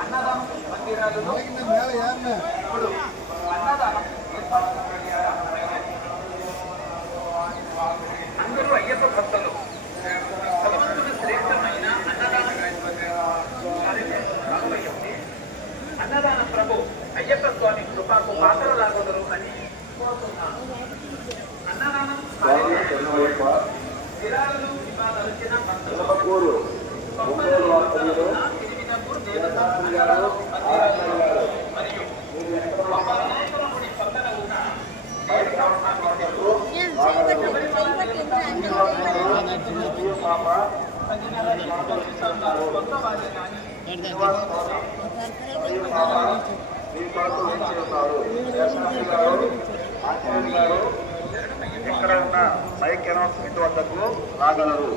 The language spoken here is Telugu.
అన్నదానం మందిరాలలో అన్నదానం అందరూ అయ్యప్ప భక్తులు భగవంతుడు శ్రేష్టమైన అన్నదాన ప్రభు అయ్యప్ప స్వామి కృపకు పాత్రలాగొదరు అని కోరుతున్నాను. అన్నదానం విరాళాలు ఇవ్వాల్సిన భక్తులు మరియు పక్కన ఉన్న ఎక్కడ ఉన్న మైక్ అనౌన్స్మెంట్ వద్దకు రాగలరు.